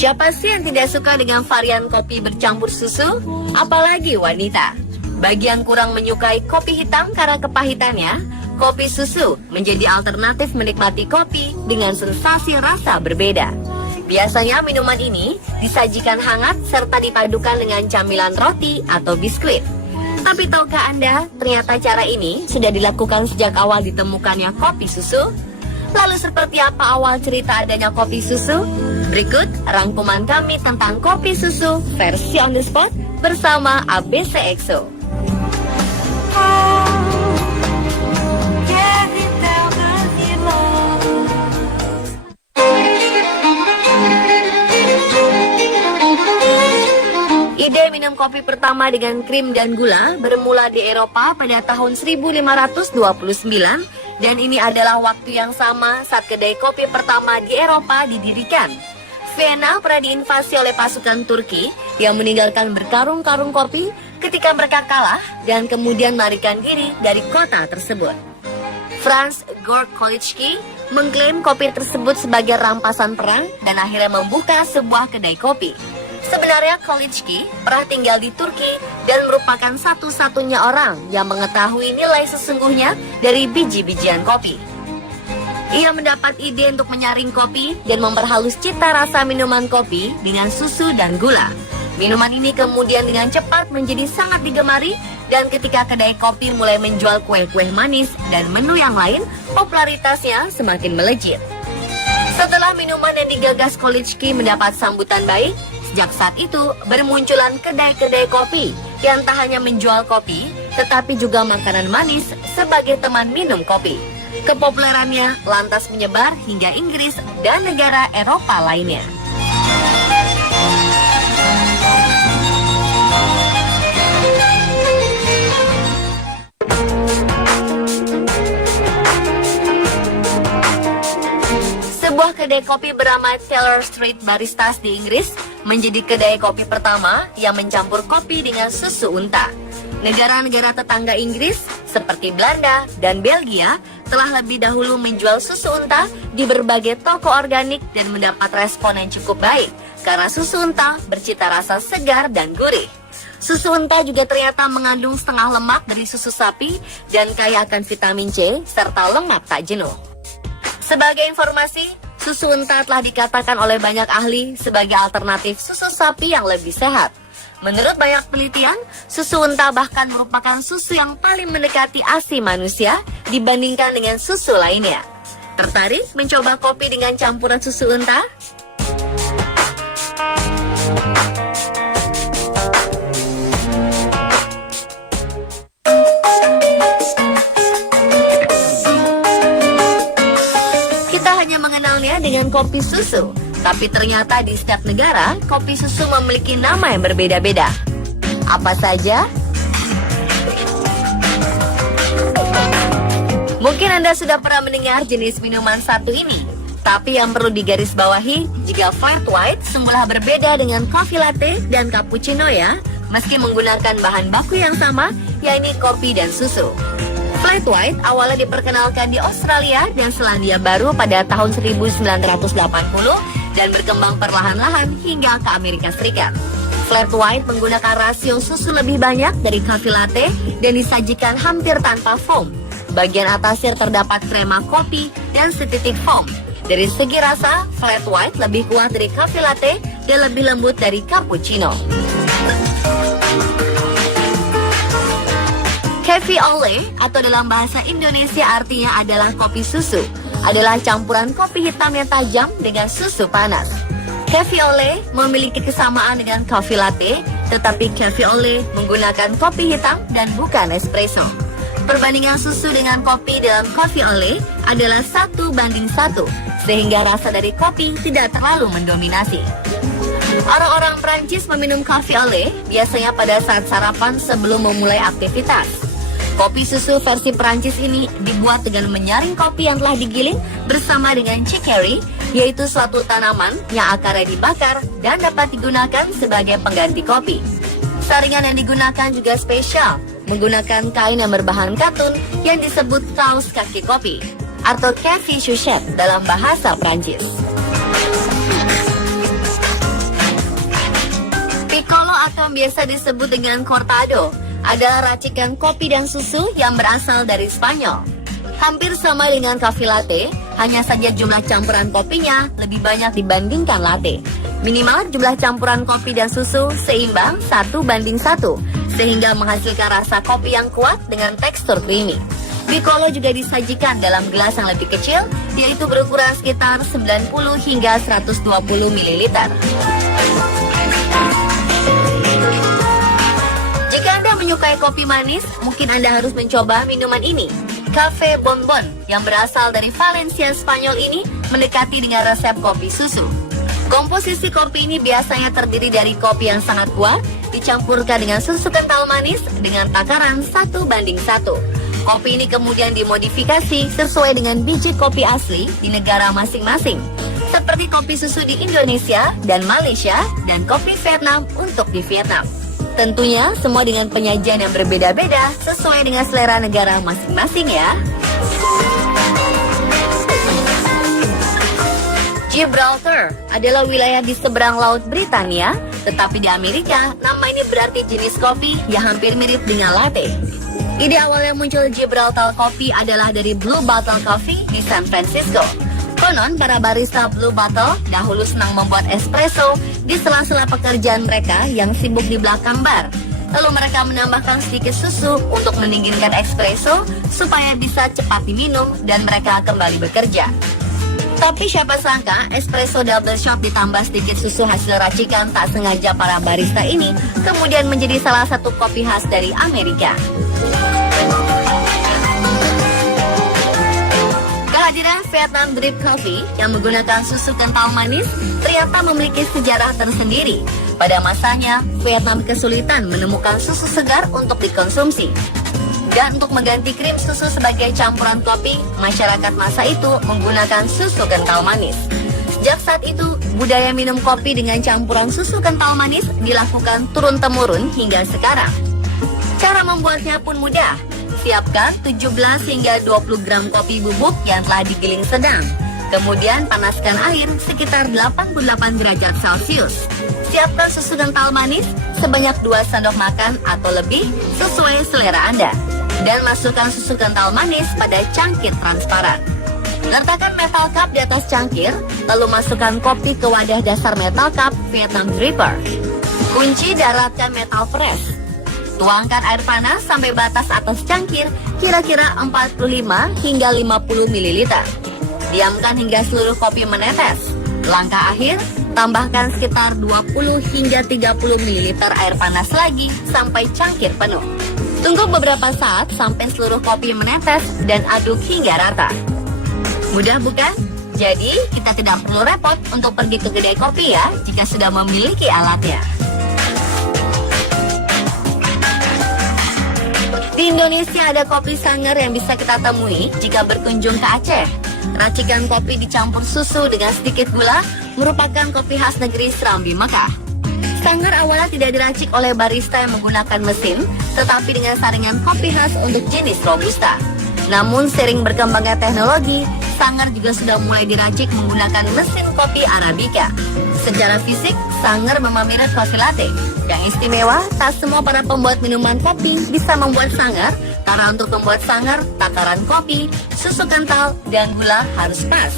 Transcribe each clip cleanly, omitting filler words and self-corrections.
Siapa sih yang tidak suka dengan varian kopi bercampur susu? Apalagi wanita. Bagi yang kurang menyukai kopi hitam karena kepahitannya, kopi susu menjadi alternatif menikmati kopi dengan sensasi rasa berbeda. Biasanya minuman ini disajikan hangat serta dipadukan dengan camilan roti atau biskuit. Tapi tahukah Anda, ternyata cara ini sudah dilakukan sejak awal ditemukannya kopi susu? Lalu seperti apa awal cerita adanya kopi susu? Berikut rangkuman kami tentang kopi susu versi on the spot bersama ABC EXO. Ide minum kopi pertama dengan krim dan gula bermula di Eropa pada tahun 1529 dan ini adalah waktu yang sama saat kedai kopi pertama di Eropa didirikan. Vienna pernah diinvasi oleh pasukan Turki yang meninggalkan berkarung-karung kopi ketika mereka kalah dan kemudian melarikan diri dari kota tersebut. Franz Gorkolicki mengklaim kopi tersebut sebagai rampasan perang dan akhirnya membuka sebuah kedai kopi. Sebenarnya Kolicki pernah tinggal di Turki dan merupakan satu-satunya orang yang mengetahui nilai sesungguhnya dari biji-bijian kopi. Ia mendapat ide untuk menyaring kopi dan memperhalus cita rasa minuman kopi dengan susu dan gula. Minuman ini kemudian dengan cepat menjadi sangat digemari dan ketika kedai kopi mulai menjual kue-kue manis dan menu yang lain, popularitasnya semakin melejit. Setelah minuman yang digagas Kolicki mendapat sambutan baik, sejak saat itu bermunculan kedai-kedai kopi yang tak hanya menjual kopi, tetapi juga makanan manis sebagai teman minum kopi. Kepopulerannya lantas menyebar hingga Inggris dan negara Eropa lainnya. Sebuah kedai kopi bernama Taylor Street Baristas di Inggris menjadi kedai kopi pertama yang mencampur kopi dengan susu unta. Negara-negara tetangga Inggris seperti Belanda dan Belgia telah lebih dahulu menjual susu unta di berbagai toko organik dan mendapat respon yang cukup baik karena susu unta bercita rasa segar dan gurih. Susu unta juga ternyata mengandung setengah lemak dari susu sapi dan kaya akan vitamin C serta lemak tak jenuh. Sebagai informasi, susu unta telah dikatakan oleh banyak ahli sebagai alternatif susu sapi yang lebih sehat. Menurut banyak penelitian, susu unta bahkan merupakan susu yang paling mendekati ASI manusia dibandingkan dengan susu lainnya. Tertarik mencoba kopi dengan campuran susu unta? Kita hanya mengenalnya dengan kopi susu. Tapi ternyata di setiap negara, kopi susu memiliki nama yang berbeda-beda. Apa saja? Mungkin Anda sudah pernah mendengar jenis minuman satu ini. Tapi yang perlu digarisbawahi, jika flat white semula berbeda dengan coffee latte dan cappuccino ya, meski menggunakan bahan baku yang sama, yaitu kopi dan susu. Flat white awalnya diperkenalkan di Australia dan Selandia Baru pada tahun 1980 dan berkembang perlahan-lahan hingga ke Amerika Serikat. Flat white menggunakan rasio susu lebih banyak dari coffee latte dan disajikan hampir tanpa foam. Bagian atasnya terdapat krema kopi dan setitik foam. Dari segi rasa, flat white lebih kuat dari coffee latte dan lebih lembut dari cappuccino. Cafe au lait atau dalam bahasa Indonesia artinya adalah kopi susu, adalah campuran kopi hitam yang tajam dengan susu panas. Cafe au lait memiliki kesamaan dengan coffee latte, tetapi cafe au lait menggunakan kopi hitam dan bukan espresso. Perbandingan susu dengan kopi dalam coffee au lait adalah 1:1, sehingga rasa dari kopi tidak terlalu mendominasi. Orang-orang Prancis meminum coffee au lait biasanya pada saat sarapan sebelum memulai aktivitas. Kopi susu versi Prancis ini dibuat dengan menyaring kopi yang telah digiling bersama dengan chicory, yaitu suatu tanaman yang akarnya dibakar dan dapat digunakan sebagai pengganti kopi. Saringan yang digunakan juga spesial, menggunakan kain yang berbahan katun yang disebut kaos kaki kopi atau café chaussette dalam bahasa Prancis. Piccolo atau biasa disebut dengan cortado adalah racikan kopi dan susu yang berasal dari Spanyol. Hampir sama dengan cafe latte, hanya saja jumlah campuran kopinya lebih banyak dibandingkan latte. Minimal jumlah campuran kopi dan susu seimbang 1:1, sehingga menghasilkan rasa kopi yang kuat dengan tekstur creamy. Piccolo juga disajikan dalam gelas yang lebih kecil, yaitu berukuran sekitar 90 hingga 120 ml. Jika Anda menyukai kopi manis, mungkin Anda harus mencoba minuman ini. Café Bonbon yang berasal dari Valencia, Spanyol ini mendekati dengan resep kopi susu. Komposisi kopi ini biasanya terdiri dari kopi yang sangat kuat, dicampurkan dengan susu kental manis dengan takaran 1:1. Kopi ini kemudian dimodifikasi sesuai dengan biji kopi asli di negara masing-masing, seperti kopi susu di Indonesia dan Malaysia, dan kopi Vietnam untuk di Vietnam. Tentunya semua dengan penyajian yang berbeda-beda sesuai dengan selera negara masing-masing ya. Gibraltar adalah wilayah di seberang laut Britania, tetapi di Amerika nama ini berarti jenis kopi yang hampir mirip dengan latte. Ide awal yang muncul Gibraltar Coffee adalah dari Blue Bottle Coffee di San Francisco. Konon, para barista Blue Bottle dahulu senang membuat espresso di sela-sela pekerjaan mereka yang sibuk di belakang bar. Lalu mereka menambahkan sedikit susu untuk mendinginkan espresso supaya bisa cepat diminum dan mereka kembali bekerja. Tapi siapa sangka espresso double shot ditambah sedikit susu hasil racikan tak sengaja para barista ini kemudian menjadi salah satu kopi khas dari Amerika. Kehadiran Vietnam Drip Coffee yang menggunakan susu kental manis ternyata memiliki sejarah tersendiri. Pada masanya, Vietnam kesulitan menemukan susu segar untuk dikonsumsi. Dan untuk mengganti krim susu sebagai campuran kopi, masyarakat masa itu menggunakan susu kental manis. Sejak saat itu, budaya minum kopi dengan campuran susu kental manis dilakukan turun-temurun hingga sekarang. Cara membuatnya pun mudah. Siapkan 17 hingga 20 gram kopi bubuk yang telah digiling sedang. Kemudian panaskan air sekitar 88 derajat Celcius. Siapkan susu kental manis sebanyak 2 sendok makan atau lebih sesuai selera Anda. Dan masukkan susu kental manis pada cangkir transparan. Letakkan metal cup di atas cangkir, lalu masukkan kopi ke wadah dasar metal cup Vietnam Dripper. Kunci daratkan metal press. Tuangkan air panas sampai batas atas cangkir, kira-kira 45 hingga 50 ml. Diamkan hingga seluruh kopi menetes. Langkah akhir, tambahkan sekitar 20 hingga 30 ml air panas lagi sampai cangkir penuh. Tunggu beberapa saat sampai seluruh kopi menetes dan aduk hingga rata. Mudah bukan? Jadi, kita tidak perlu repot untuk pergi ke kedai kopi ya, jika sudah memiliki alatnya. Di Indonesia ada kopi Sanger yang bisa kita temui jika berkunjung ke Aceh. Racikan kopi dicampur susu dengan sedikit gula merupakan kopi khas negeri Serambi Mekah. Sanger awalnya tidak diracik oleh barista yang menggunakan mesin, tetapi dengan saringan kopi khas untuk jenis Robusta. Namun seiring berkembangnya teknologi, Sanger juga sudah mulai diracik menggunakan mesin kopi Arabica. Secara fisik, Sanger memang mirip kopi latte. Yang istimewa, tak semua para pembuat minuman kopi bisa membuat Sanger, karena untuk membuat Sanger, takaran kopi, susu kental, dan gula harus pas.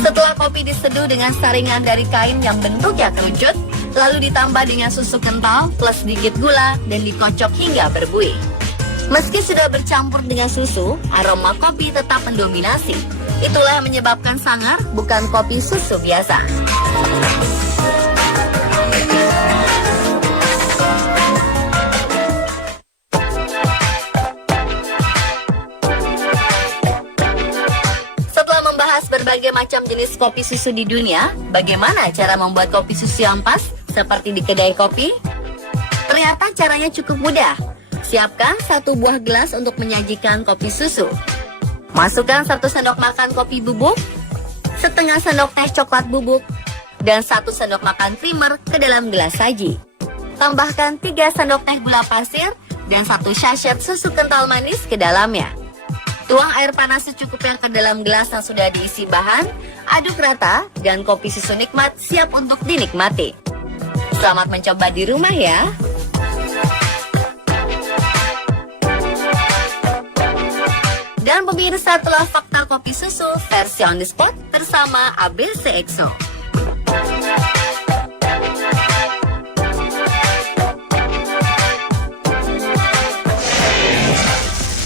Setelah kopi diseduh dengan saringan dari kain yang bentuknya kerucut, lalu ditambah dengan susu kental plus sedikit gula dan dikocok hingga berbuih. Meski sudah bercampur dengan susu, aroma kopi tetap mendominasi. Itulah yang menyebabkan Sanger bukan kopi susu biasa. Setelah membahas berbagai macam jenis kopi susu di dunia, bagaimana cara membuat kopi susu yang pas seperti di kedai kopi? Ternyata caranya cukup mudah. Siapkan 1 buah gelas untuk menyajikan kopi susu. Masukkan 1 sendok makan kopi bubuk, setengah sendok teh coklat bubuk, dan 1 sendok makan creamer ke dalam gelas saji. Tambahkan 3 sendok teh gula pasir dan 1 sachet susu kental manis ke dalamnya. Tuang air panas secukupnya ke dalam gelas yang sudah diisi bahan, aduk rata, dan kopi susu nikmat siap untuk dinikmati. Selamat mencoba di rumah ya! Dan pemirsa, telah fakta kopi susu versi on the spot bersama ABC EXO.